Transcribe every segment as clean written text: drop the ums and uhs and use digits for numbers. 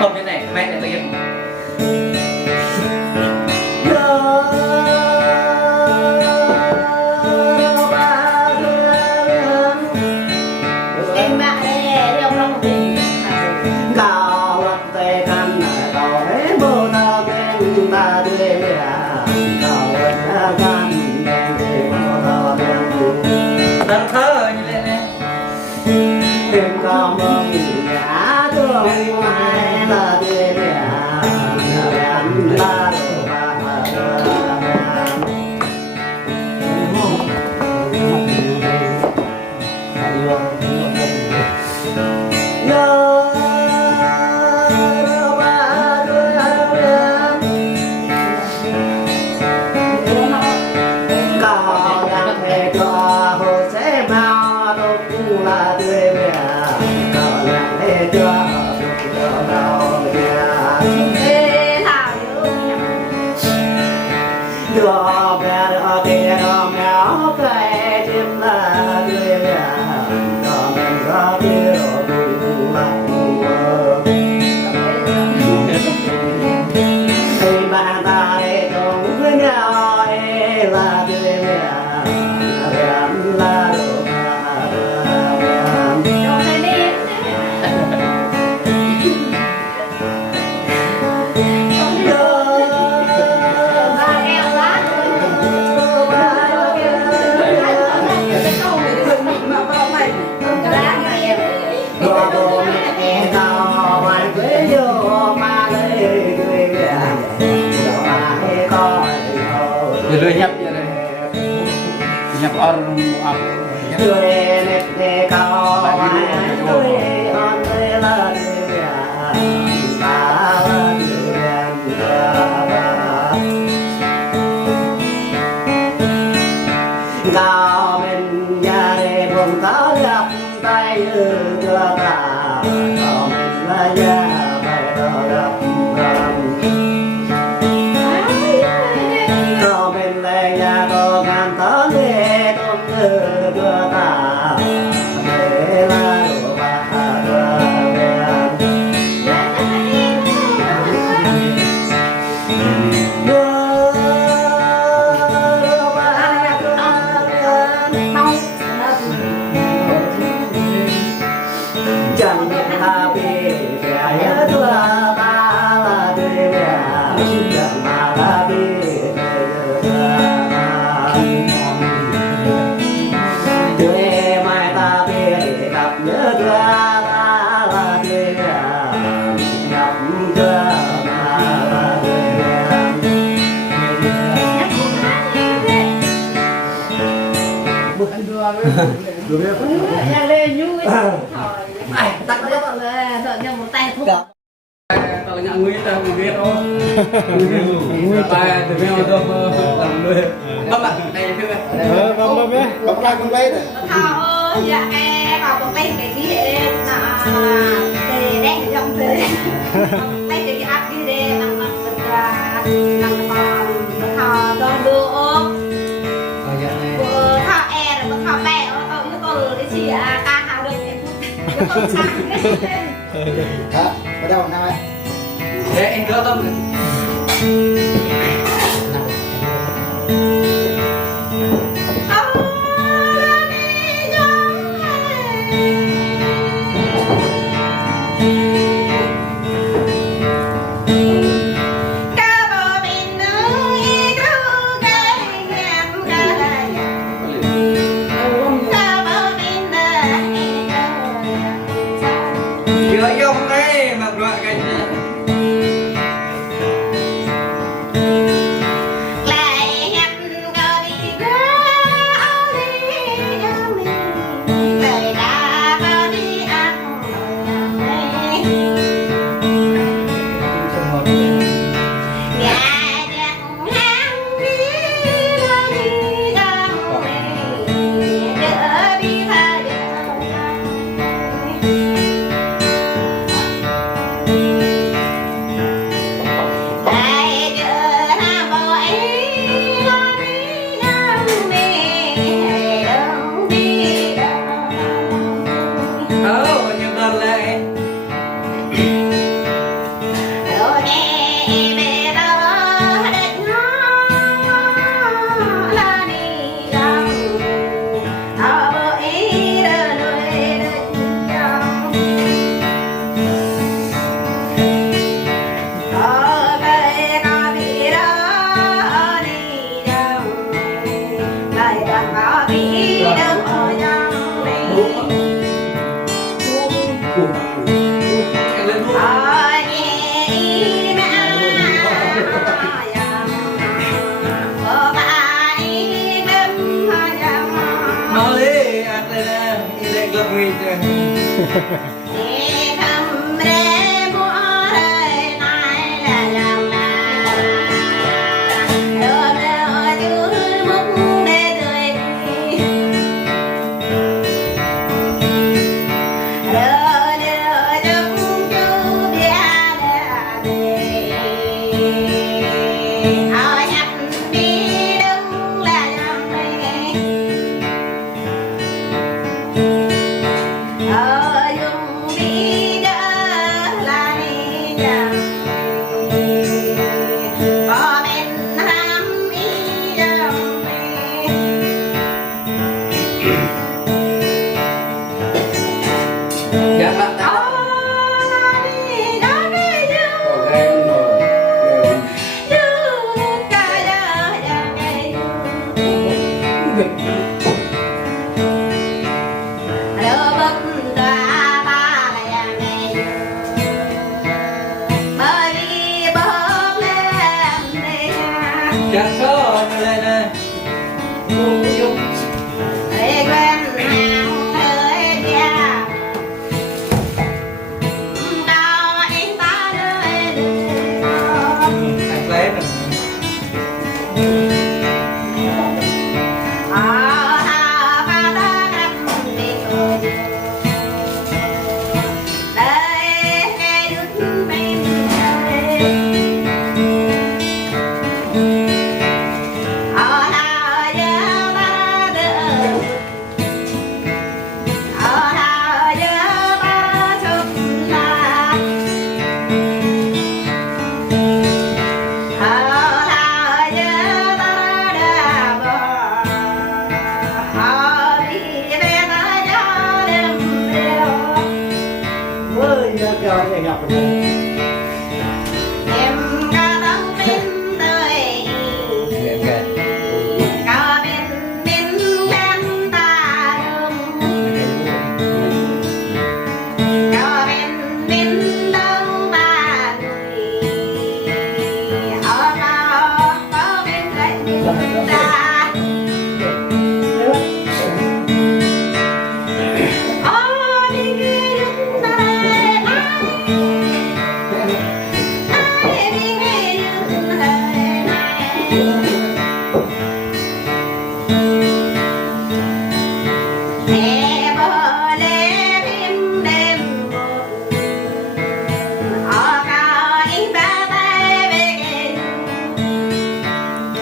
Không cái này mẹ lại tiền em bạn đây đi ông long tiền cao lắm tay khăn cao hết bố ta bên ta đưa về cao hết khăn bên bố ta bên đang thơ như thế này đêm cao mong nhà thương ai là đưa về bên ta đưa Rồi nhập vậy này nhập on up cao bên nhà để buông tháo gặp tay đưa ta cao bên là nhà phải đó gặp cao bên là nhà có ngàn tấn để công đưa ta để là đồ bà đưa chẳng biết ta về phải đưa ta là đưa chẳng mà ta về đưa mai ta về để gặp nhớ đưa ta là đưa gặp đưa mà ta đưa lên nhu tắt cái bọn là sợ nhau một tay thuốc tao nhận nguyên tao nguyên thôi nguyên tay từ mèo đâu làm đuôi bấm lại đây thưa bấm ấy bấm lại con bé này thao ơi dạ em vào con tay cái gì em là để đen trong thế tay cái áp kia đây nằm nằm thao cho đưa ốm thao e rồi thao bè ở như tôi đi chỉ ta thao được em không sang hả bắt đầu nào ấy để anh đưa tâm chưa dùng đấy mà loại cái gì Hãy subscribe cho kênh Ghiền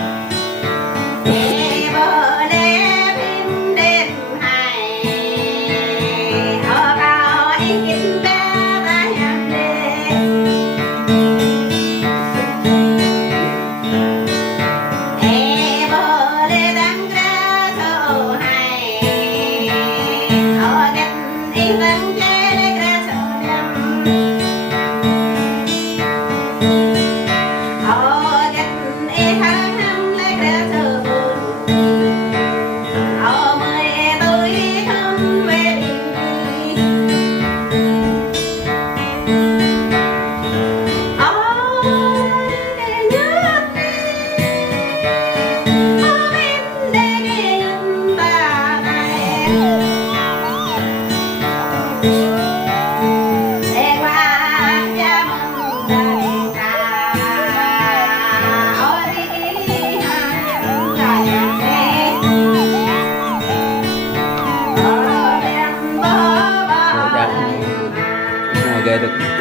Mì Gõ để không bỏ lỡ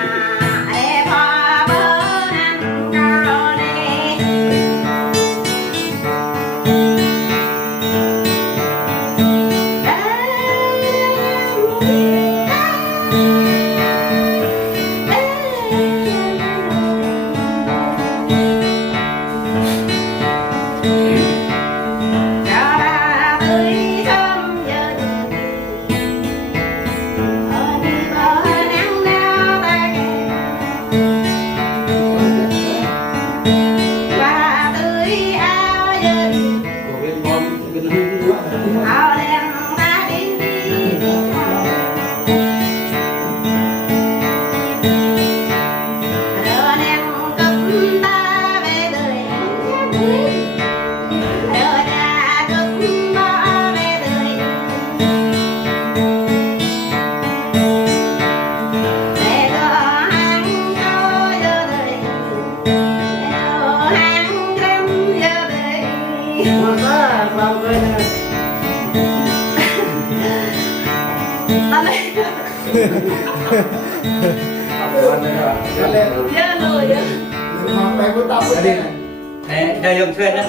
วันนี้ว่า Lên lên. Dơ lười á. Mà mày muốn tao với đây đây dùng thuyền đó